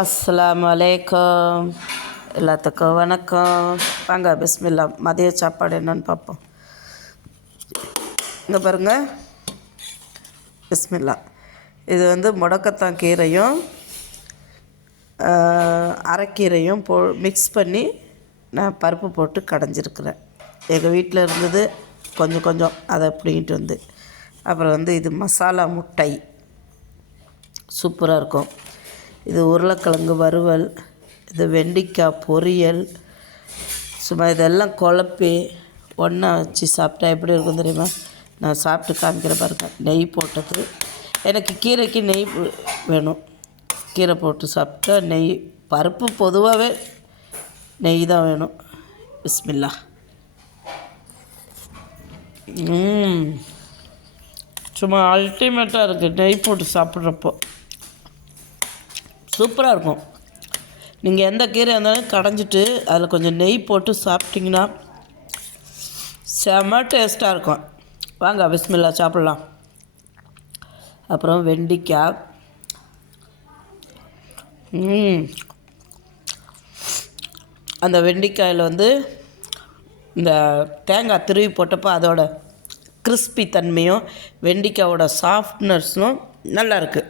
அஸ்ஸலாமு அலைக்கும். எல்லாத்துக்கும் வணக்கம். வாங்க பிஸ்மில்லா மதிய சாப்பாடு என்னன்னு பார்ப்போம். இங்கே பாருங்கள், பிஸ்மில்லா. இது முடக்கத்தான் கீரையும் அரைக்கீரையும் மிக்ஸ் பண்ணி நான் பருப்பு போட்டு கடைஞ்சிருக்கிறேன். எங்கள் வீட்டில் இருந்தது கொஞ்சம் அதை பிடிங்கிட்டு அப்புறம் இது மசாலா முட்டை சூப்பராக இருக்கும். இது உருளைக்கிழங்கு வறுவல், இது வெண்டைக்காய் பொரியல். சும்மா இதெல்லாம் குழப்பி ஒன்றா வச்சு சாப்பிட்டா எப்படி இருக்கும் தெரியுமா? நான் சாப்பிட்டு காமிக்கிற பாருங்க. நெய் போட்டது, எனக்கு கீரைக்கு நெய் வேணும். கீரை போட்டு சாப்பிட்டா நெய், பருப்பு பொதுவாகவே நெய் தான் வேணும். பிஸ்மில்லா. சும்மா அல்டிமேட்டாக இருக்குது நெய் போட்டு சாப்பிட்றப்போ. சூப்பராக இருக்கும். நீங்கள் எந்த கீரை இருந்தாலும் கடைஞ்சிட்டு அதில் கொஞ்சம் நெய் போட்டு சாப்பிட்டிங்கன்னா செம டேஸ்ட்டாக இருக்கும். வாங்க பிஸ்மில்லா சாப்பிட்லாம். அப்புறம் வெண்டைக்காய், அந்த வெண்டைக்காயில் இந்த தேங்காய் திருவி போட்டப்போ அதோட கிறிஸ்பி தன்மையும் வெண்டைக்காயோட சாஃப்ட்னஸும் நல்லாயிருக்கு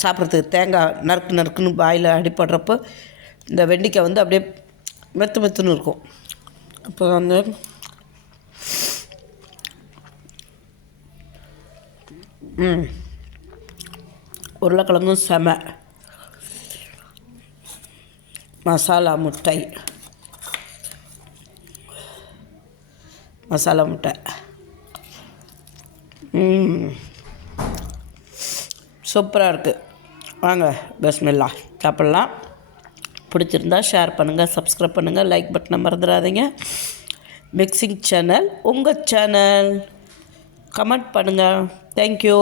சாப்பிட்றதுக்கு. தேங்காய் நறுக்குன்னு வாயில் அடிப்படுறப்போ இந்த வெண்டைக்காய் அப்படியே மெத்துன்னு இருக்கும். அப்போ உருளைக்கிழங்கும் செம. மசாலா முட்டை சூப்பராக இருக்குது. வாங்க பிஸ்மில்லா சாப்பிட்லாம். பிடிச்சிருந்தா ஷேர் பண்ணுங்கள், சப்ஸ்கிரைப் பண்ணுங்கள், லைக் பட்டனை மறந்துடாதீங்க. மிக்சிங் சேனல் உங்கள் சேனல். கமெண்ட் பண்ணுங்கள். தேங்க்யூ.